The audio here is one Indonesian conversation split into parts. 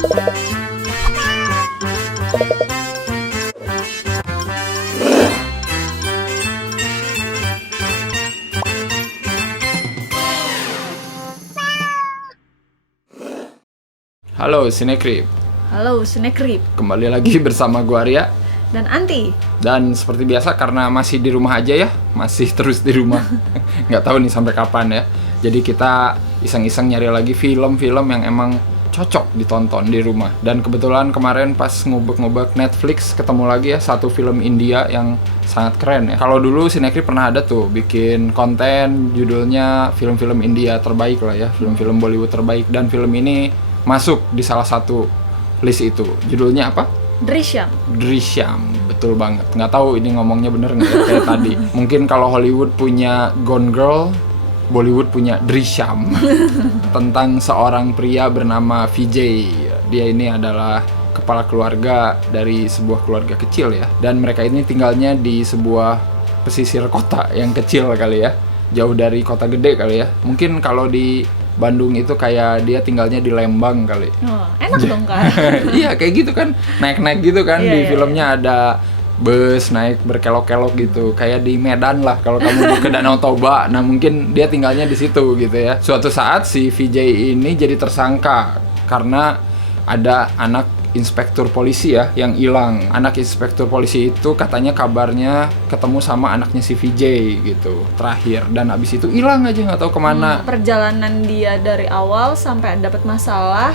Halo Sinekrip. Halo Sinekrip. Kembali lagi bersama gua Arya Dan Anti. dan seperti biasa karena masih di rumah aja ya, masih terus di rumah. Nggak tahu nih sampai kapan ya. Jadi kita iseng-iseng nyari lagi film-film yang emang cocok ditonton di rumah. Dan kebetulan kemarin pas ngubek-ngubek Netflix ketemu lagi ya satu film India yang sangat keren ya. Kalau dulu Sinekrip pernah ada tuh bikin konten judulnya film-film India terbaik lah ya, film-film Bollywood terbaik, dan film ini masuk di salah satu list itu. Judulnya apa? Drishyam. Drishyam, betul banget. Nggak tahu ini ngomongnya bener nggak ya, kayak tadi. Mungkin kalau Hollywood punya Gone Girl, Bollywood punya Drishyam. Tentang seorang pria bernama Vijay. Dia ini adalah kepala keluarga dari sebuah keluarga kecil ya. Dan mereka ini tinggalnya di sebuah pesisir kota yang kecil kali ya. Jauh dari kota gede kali ya. Mungkin kalau di Bandung itu kayak dia tinggalnya di Lembang kali. Oh, enak dong kan? Iya kayak gitu kan, naik-naik gitu kan. Di filmnya ada bus naik berkelok-kelok gitu, kayak di Medan lah kalau kamu ke Danau Toba. Nah mungkin dia tinggalnya di situ gitu ya. Suatu saat si Vijay ini jadi tersangka karena ada anak inspektur polisi ya yang hilang. Anak inspektur polisi itu katanya kabarnya ketemu sama anaknya si Vijay gitu terakhir, dan abis itu hilang aja nggak tahu kemana. Perjalanan dia dari awal sampai dapat masalah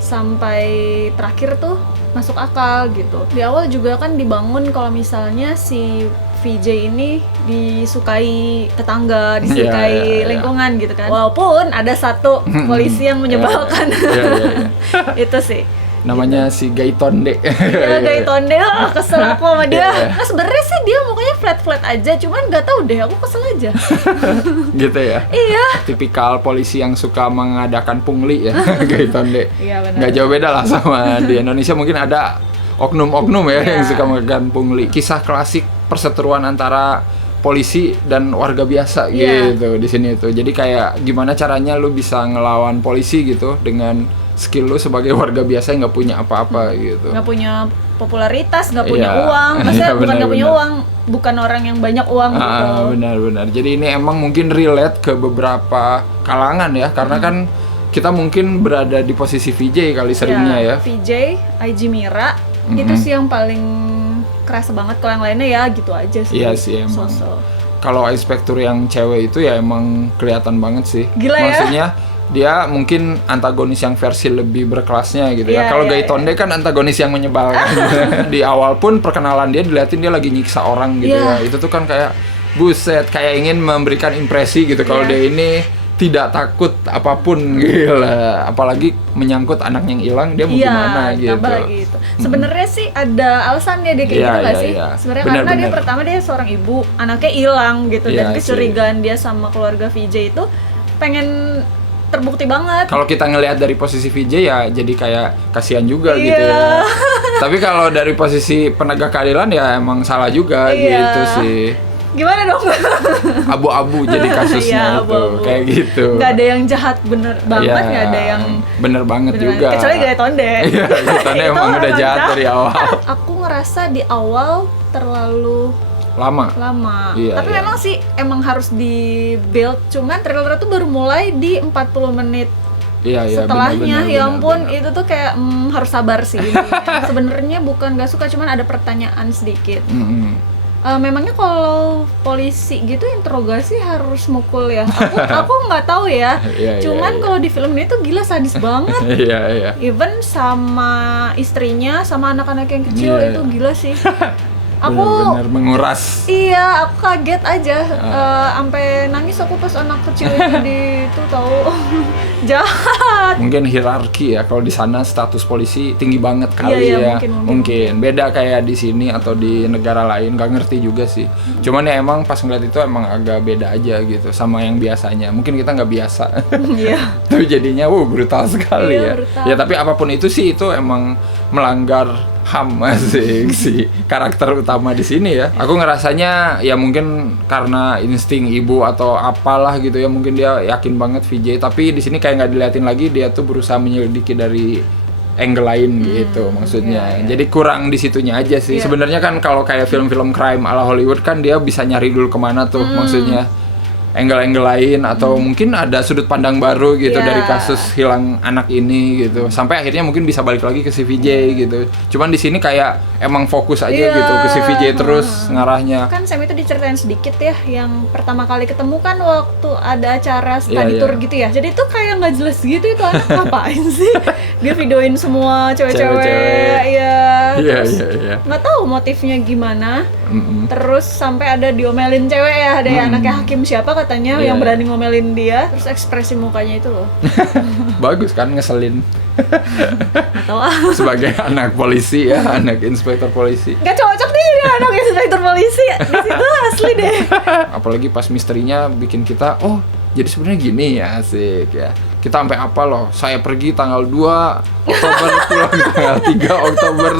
sampai terakhir tuh masuk akal gitu. Di awal juga kan dibangun kalau misalnya si Vijay ini disukai tetangga, disukai lingkungan gitu kan. Walaupun ada satu polisi yang menyebalkan. Itu sih. Namanya si Gaitonde. Iya, Gaitonde. Kesel aku sama dia. Nah sebenarnya sih dia mukanya flat-flat aja, cuman nggak tahu deh, aku kesel aja. Gitu ya. Iya. Tipikal polisi yang suka mengadakan pungli ya, Gaitonde. Iya benar. Nggak jauh beda lah sama di Indonesia, mungkin ada oknum-oknum ya yang suka mengadakan pungli. Kisah klasik perseteruan antara polisi dan warga biasa gitu di sini tuh. Jadi kayak gimana caranya lu bisa ngelawan polisi gitu dengan skill lu sebagai warga biasa yang nggak punya apa-apa gitu. Nggak punya popularitas, nggak punya uang. Maksudnya bukan nggak punya uang, bukan orang yang banyak uang gitu. Benar-benar. Jadi ini emang mungkin relate ke beberapa kalangan ya, karena kan kita mungkin berada di posisi Vijay kali seringnya ya. Vijay, IG Mira, itu sih yang paling kerasa banget. Kalau yang lainnya ya gitu aja sih. Iya sih emang. So-so. Kalau inspektur yang cewek itu ya emang kelihatan banget sih. Gila ya? Maksudnya dia mungkin antagonis yang versi lebih berkelasnya gitu ya. Kalau Gaitonde kan antagonis yang menyebalkan. Di awal pun perkenalan dia dilihatin dia lagi nyiksa orang gitu ya. Itu tuh kan kayak buset, kayak ingin memberikan impresi gitu kalau dia ini tidak takut apapun, gila. Apalagi menyangkut anak yang hilang, dia mau gimana gitu. Lagi itu. Sebenarnya sih ada alasannya dia kayak gitu nggak sih? Sebenarnya karena dia pertama dia seorang ibu, anaknya hilang gitu, dan kecurigaan dia sama keluarga Vijay itu pengen terbukti banget. Kalau kita ngelihat dari posisi Vijay ya jadi kayak kasihan juga gitu ya. Tapi kalau dari posisi penegak keadilan ya emang salah juga gitu sih. Gimana dong? Abu-abu jadi kasusnya itu kayak gitu. Nggak ada yang jahat bener banget, nggak ada yang bener banget juga. Kecuali Gaitonde. Iya, Gaitonde emang udah jahat dari awal. Aku ngerasa di awal terlalu lama. Tapi memang sih emang harus di build, cuman trailer itu baru mulai di 40 menit. Setelahnya ya ampun itu tuh kayak harus sabar sih. Sebenarnya bukan nggak suka, cuman ada pertanyaan sedikit. Memangnya kalau polisi gitu interogasi harus mukul ya? Aku nggak tahu ya. Cuman kalau di film ini tuh gila sadis banget. Even sama istrinya, sama anak-anak yang kecil itu gila sih. Aku benar menguras. Iya, aku kaget aja. Sampai nangis aku pas anak kecil itu itu tahu. Jahat. Mungkin hierarki ya, kalau di sana status polisi tinggi banget kali ya. Mungkin beda kayak di sini atau di negara lain, nggak ngerti juga sih. Cuman ya emang pas ngeliat itu emang agak beda aja gitu sama yang biasanya. Mungkin kita nggak biasa. Iya. Tuh jadinya brutal sekali ya. Brutal. Ya tapi apapun itu sih itu emang melanggar HAM asik sih karakter utama di sini ya. Aku ngerasanya ya mungkin karena insting ibu atau apalah gitu ya, mungkin dia yakin banget Vijay, tapi di sini kayak nggak diliatin lagi, dia tuh berusaha menyelidiki dari angle lain gitu maksudnya. Jadi kurang di situnya aja sih. Sebenarnya kan kalau kayak film-film crime ala Hollywood kan dia bisa nyari dulu kemana tuh maksudnya. Angle-angle lain atau mungkin ada sudut pandang baru gitu dari kasus hilang anak ini gitu. Sampai akhirnya mungkin bisa balik lagi ke si VJ gitu. Cuman di sini kayak emang fokus aja gitu ke si VJ terus ngarahnya. Kan Sam itu diceritain sedikit ya, yang pertama kali ketemu kan waktu ada acara study tour gitu ya. Jadi itu kayak nggak jelas gitu itu anak ngapain sih? Dia videoin semua cewek-cewek ya. Nggak tahu motifnya gimana. Terus sampai ada diomelin cewek ya, ada anaknya hakim siapa katanya yang berani ngomelin dia, terus ekspresi mukanya itu loh. Bagus kan, ngeselin. Atau sebagai anak polisi ya, anak inspektur polisi. Gak cocok nih dia anak inspektur polisi. Di situ asli deh. Apalagi pas misterinya bikin kita, oh jadi sebenarnya gini ya, asik ya. Kita sampai apa loh, saya pergi tanggal 2 Oktober pulang tanggal 3 Oktober.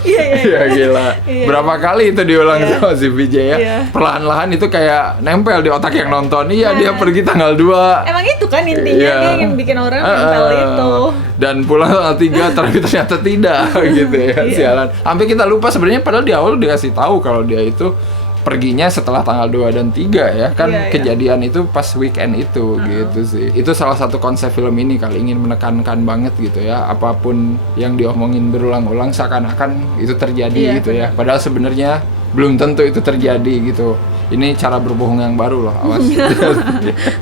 Iya gila. Berapa kali itu diulang sama si VJ ya. Perlahan-lahan itu kayak nempel di otak yang nonton. Iya, dia pergi tanggal 2. Emang itu kan intinya dia ingin bikin orang nempel itu. Dan pulang tanggal 3 tapi ternyata tidak gitu ya. Sialan. Sampai kita lupa sebenarnya padahal di awal dikasih tahu kalau dia itu perginya setelah tanggal 2 dan 3 ya kan kejadian itu pas weekend itu gitu sih. Itu salah satu konsep film ini kali ingin menekankan banget gitu ya, apapun yang diomongin berulang-ulang seakan-akan itu terjadi gitu ya. Padahal sebenarnya belum tentu itu terjadi gitu. Ini cara berbohong yang baru loh, awas.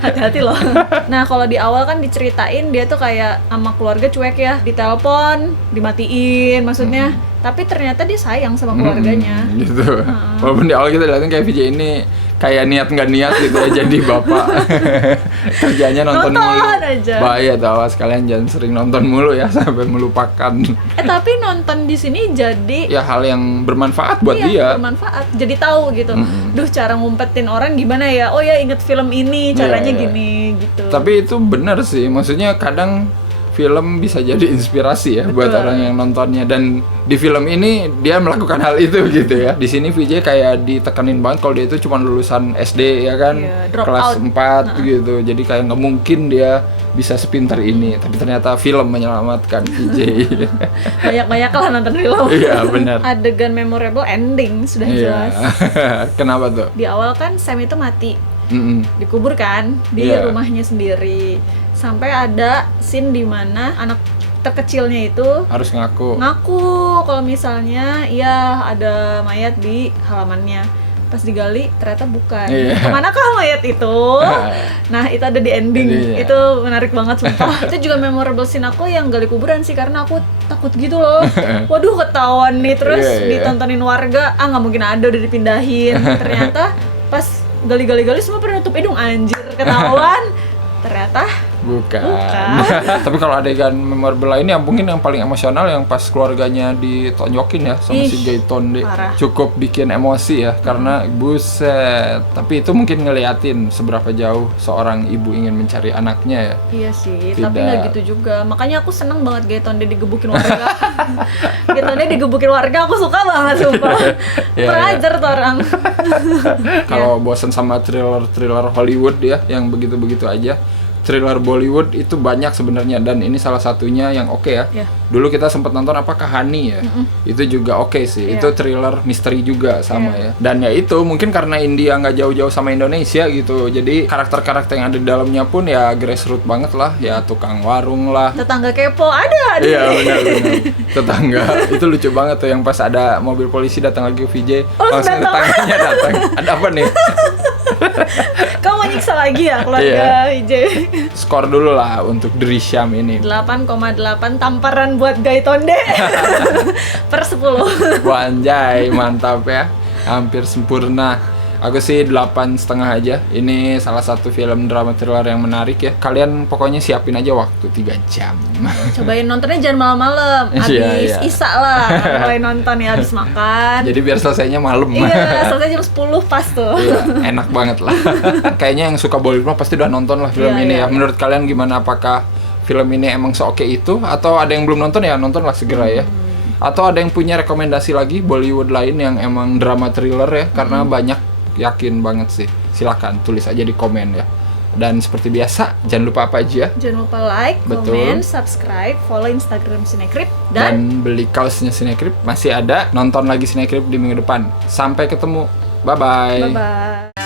Hati-hati loh. Nah kalau di awal kan diceritain dia tuh kayak sama keluarga cuek ya, ditelepon, dimatiin maksudnya. Tapi ternyata dia sayang sama keluarganya. Gitu. Walaupun di awal kita lihatin kayak VJ ini kayak niat nggak niat gitu ya jadi bapak. Kerjanya nonton mulu. Aja. Bahaya tahu, sekalian jangan sering nonton mulu ya sampai melupakan. Tapi nonton di sini jadi ya hal yang bermanfaat buat dia. Bermanfaat. Jadi tahu gitu. Duh cara ngumpetin orang gimana ya? Oh ya inget film ini caranya gini gitu. Tapi itu benar sih. Maksudnya kadang film bisa jadi inspirasi ya buat orang yang nontonnya, dan di film ini dia melakukan hal itu gitu ya. Di sini VJ kayak ditekenin banget kalau dia itu cuma lulusan SD ya kan, kelas 4 gitu. Jadi kayak nggak mungkin dia bisa sepinter ini, tapi ternyata film menyelamatkan VJ. Banyak-banyak lah nonton film. Iya benar. Adegan memorable ending sudah jelas. Kenapa tuh? Di awal kan Sam itu mati, dikubur kan di rumahnya sendiri. Sampai ada scene di mana anak terkecilnya itu harus ngaku kalau misalnya ya ada mayat di halamannya. Pas digali ternyata bukan. Kemanakah mayat itu? Nah itu ada di ending. Itu menarik banget sumpah. Itu juga memorable scene aku yang gali kuburan sih, karena aku takut gitu loh. Waduh ketahuan nih, terus ditontonin warga, nggak mungkin ada, udah dipindahin. Ternyata pas gali semua pada nutup hidung, anjir ketahuan. Ternyata bukan. Tapi kalau adegan memorable lainnya mungkin yang paling emosional yang pas keluarganya ditonjokin ya sama si Gai Tonde. Cukup bikin emosi ya, karena buset. Tapi itu mungkin ngeliatin seberapa jauh seorang ibu ingin mencari anaknya ya. Iya sih, tapi nggak gitu juga. Makanya aku seneng banget Gai Tonde digebukin warga. Gai Tonde digebukin warga, aku suka banget sumpah. Perajar tuh orang. Kalau bosan sama thriller Hollywood ya yang begitu-begitu aja, thriller Bollywood itu banyak sebenarnya, dan ini salah satunya yang oke ya. Dulu kita sempat nonton apakah Honey ya. Itu juga oke sih. Itu thriller misteri juga sama ya. Dan ya itu mungkin karena India nggak jauh-jauh sama Indonesia gitu. Jadi karakter-karakter yang ada di dalamnya pun ya grassroots banget lah. Ya tukang warung lah. Tetangga kepo ada. Iya benar. Tetangga itu lucu banget tuh yang pas ada mobil polisi datang lagi ke VJ. Langsung tetangganya datang. Ada apa nih? Kamu mau nyiksa lagi ya keluarga VJ? Skor dulu lah untuk Drishyam ini. 8,8 tamparan buat Gai Tonde per 10. Wanjay, mantap ya. Hampir sempurna. Aku sih 8,5 aja. Ini salah satu film drama thriller yang menarik ya. Kalian pokoknya siapin aja waktu 3 jam. Cobain nontonnya jangan malam-malam. Abis Isa lah mulai nonton ya, abis makan. Jadi biar selesainya malam. Iya, selesai jam 10 pas tuh. Iya, enak banget lah. Kayaknya yang suka Bollywood pasti udah nonton lah film ini ya. Menurut kalian gimana? Apakah film ini emang seoke itu? Atau ada yang belum nonton ya nontonlah segera ya. Atau ada yang punya rekomendasi lagi Bollywood lain yang emang drama thriller ya? Karena banyak, yakin banget sih. Silakan tulis aja di komen ya. Dan seperti biasa, jangan lupa apa aja? Jangan lupa like, comment, subscribe, follow Instagram Cinecrip, dan beli kaosnya Cinecrip. Masih ada, nonton lagi Cinecrip di minggu depan. Sampai ketemu. Bye-bye. Bye-bye.